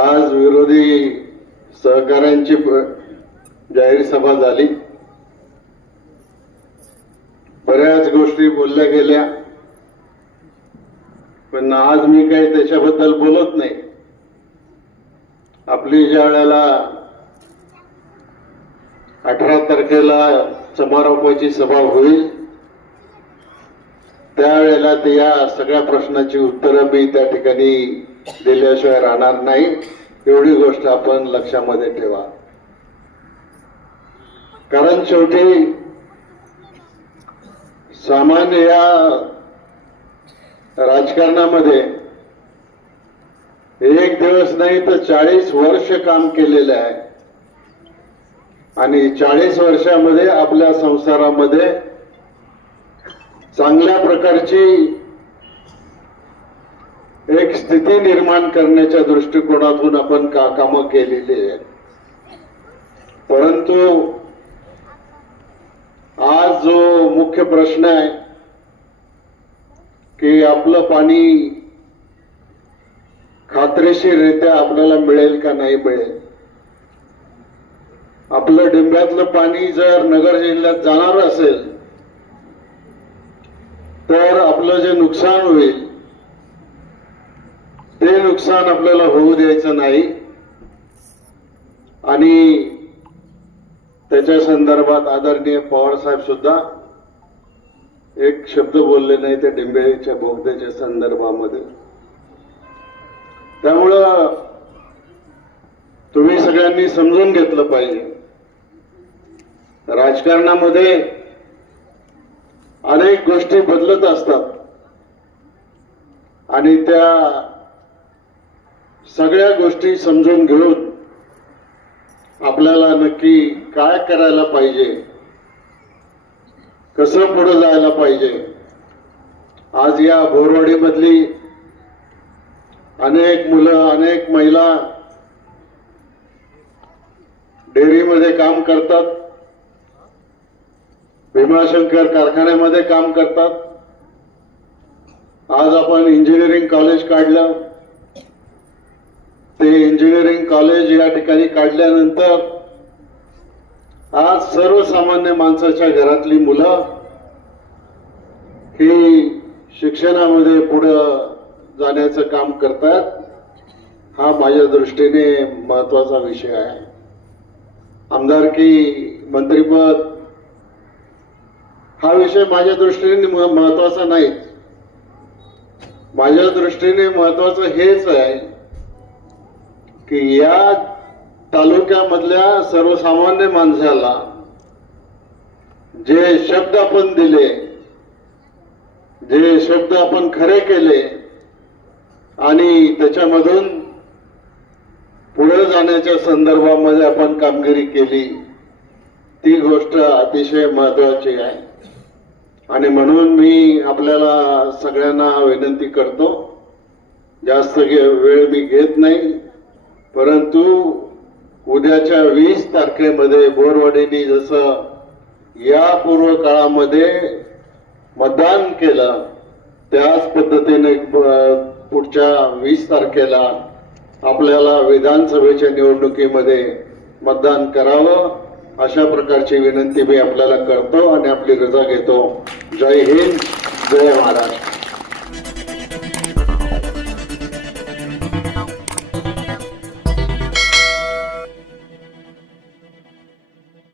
आज विरोधी सहकाऱ्यांची जाहीर सभा झाली. बऱ्याच गोष्टी बोलल्या गेल्या, पण आज मी काही त्याच्याबद्दल बोलत नाही. आपली ज्या वेळेला 18 तारखेला समारोपाची सभा होईल त्यावेळेला ते या सगळ्या प्रश्नाची उत्तरं मी त्या ठिकाणी दिल्याशिवाय राहणार नाही. एवढी गोष्ट आपण लक्षामध्ये ठेवा. कारण शेवटी सामान्य या राजकारणामध्ये एक दिवस नाही तर 40 वर्ष काम केलेलं आहे आणि 40 वर्षामध्ये आपल्या संसारामध्ये चांगल्या प्रकारची एक स्थिती निर्माण करण्याच्या दृष्टिकोनातून आपण कामं केलेली आहेत. परंतु आज जो मुख्य प्रश्न आहे की आपलं पाणी खात्रीशीररित्या आपल्याला मिळेल का नाही मिळेल. आपलं डिंब्यातलं पाणी जर नगर जिल्ह्यात जाणार असेल तर आपलं जे नुकसान होईल ते नुकसान आपल्याला होऊ द्यायचं नाही. आणि त्याच्या संदर्भात आदरणीय पवार साहेब सुद्धा एक शब्द बोलले नाही त्या डिंबेच्या बोगद्याच्या संदर्भामध्ये. त्यामुळं तुम्ही सगळ्यांनी समजून घेतलं पाहिजे, राजकारणामध्ये अनेक गोष्टी बदलत असतात आणि त्या सगळ्या गोष्टी समजून घेऊन आपल्याला नक्की काय करायला पाहिजे, कसं पुढे जायला पाहिजे. आज या बोरवाडीमधली अनेक मुलं अनेक महिला डेअरीमध्ये काम करतात, भीमाशंकर कारखान्यामध्ये काम करतात. आज आपण इंजिनिअरिंग कॉलेज काढलं, ते इंजिनिअरिंग कॉलेज या ठिकाणी काढल्यानंतर आज सर्वसामान्य माणसाच्या घरातली मुलं ही शिक्षणामध्ये पुढे जाण्याचं काम करतात. हा माझ्या दृष्टीने महत्वाचा विषय आहे. आमदारकी मंत्रिपद हा विषय माझ्या दृष्टीने महत्वाचा नाही. माझ्या दृष्टीने महत्वाचं हेच आहे की या तालुक्यामधल्या सर्वसामान्य माणसाला जे शब्द आपण दिले, जे शब्द आपण खरे केले आणि त्याच्यामधून पुढे जाण्याच्या संदर्भामध्ये आपण कामगिरी केली, ती गोष्ट अतिशय महत्वाची आहे. आणि म्हणून मी आपल्याला सगळ्यांना विनंती करतो, जास्त वेळ मी घेत नाही, परंतु उद्याच्या 20 तारखेमध्ये बोरवाडीने जसं यापूर्व काळामध्ये मतदान केलं त्याच पद्धतीने पुढच्या 20 तारखेला आपल्याला विधानसभेच्या निवडणुकीमध्ये मतदान करावं, अशा प्रकारची विनंती मी आपल्याला करतो आणि आपली रजा घेतो. जय हिंद, जय महाराष्ट्र.